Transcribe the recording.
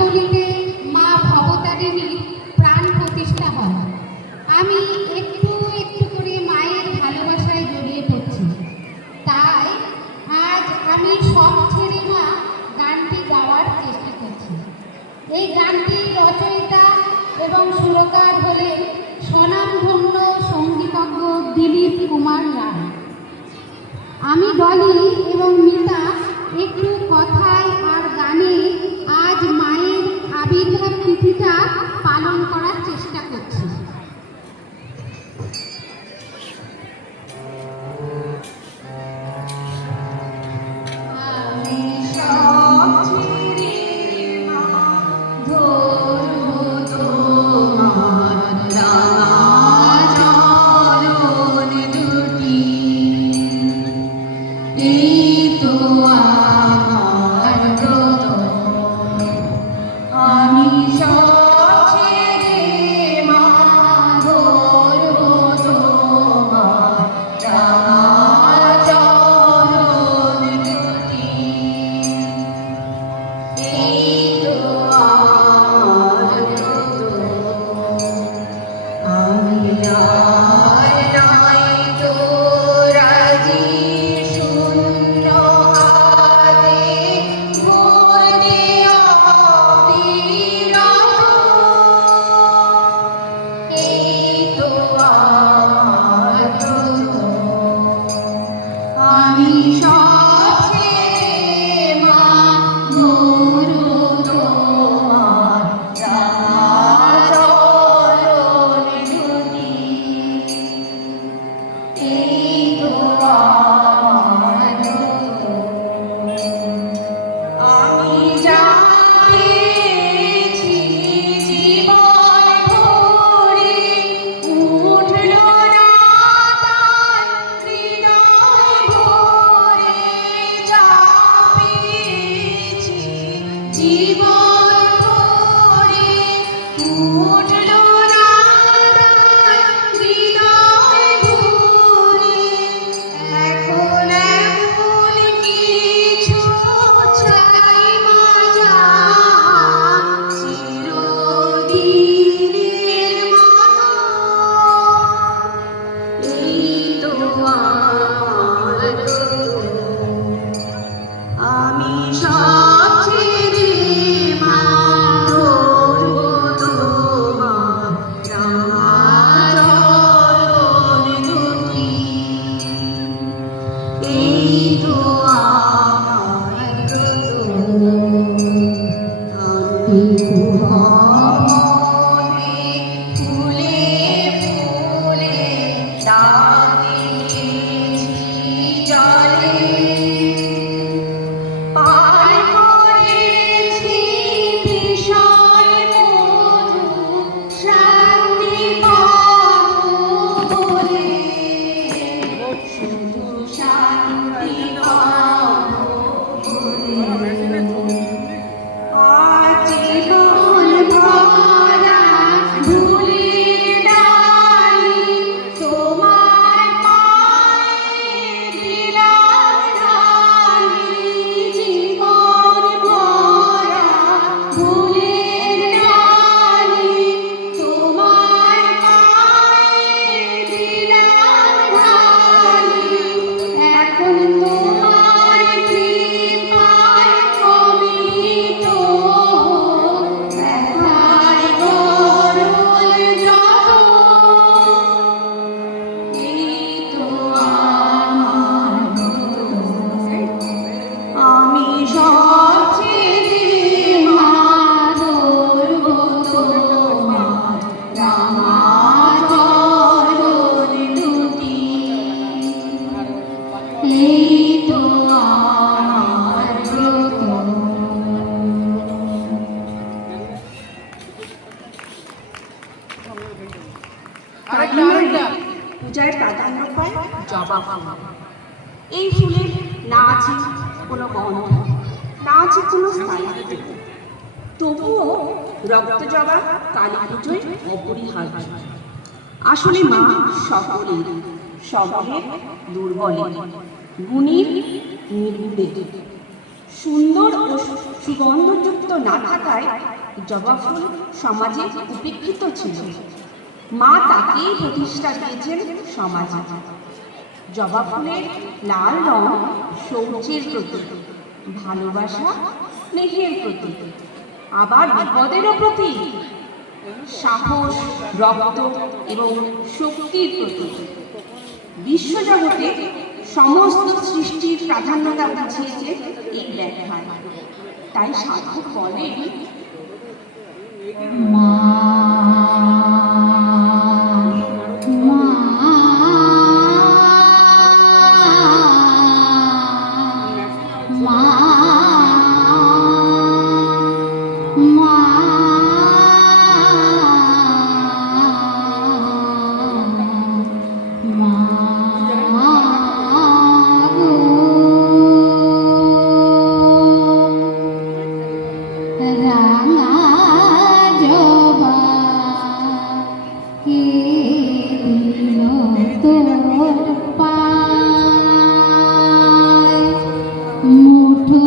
কালীপল্লীতে মা ভবতারিণীর প্রাণ প্রতিষ্ঠা হয়। আমি একটু একটু করে মায়ের ভালোবাসায় জড়িয়ে পড়ছি। তাই আজ আমি সব ছেড়ে মা গানটি গাওয়ার চেষ্টা করছি। এই গানটির রচয়িতা এবং সুরকার হলেন স্বনামধন্য সঙ্গীতজ্ঞ দিলীপ কুমার রায়। আমি ডলি এবং মিতা একটু কথায় আর গানে আজ মায়ের আবির্ভাব তিথিটা পালন করার চেষ্টা করছি। পূজায় প্রাধান্য পায় জবা ফুল। এই ফুলের না আছে কোনো গন্ধ, না আছে কোনো স্থায়িত্ব, তবুও রক্ত জবা কালী পুজোয় অপরিহার্য। আসলে মা সকলের, সবলের, দুর্বলের, গুণীর, নির্গুণের, সুন্দর ও সুগন্ধযুক্ত না থাকায় জবা ফুল সমাজে উপেক্ষিত ছিল। মা তাকেই প্রতিষ্ঠা দিয়েছেন সমাজে। জবা ফুলের লাল রং শৌর্যের প্রতীক, ভালোবাসা স্নেহের প্রতীক, আবার বিপদেরও প্রতীক, সাহস, রক্ত এবং শক্তির প্রতীক। বিশ্বজগতে সমস্ত সৃষ্টির প্রাধান্যতা বুঝিয়েছে এই ব্যাখ্যায়। তাই সাধক বলেন, মা মা মা মা রাঙা জবা কে দিল তোর পায় মুঠো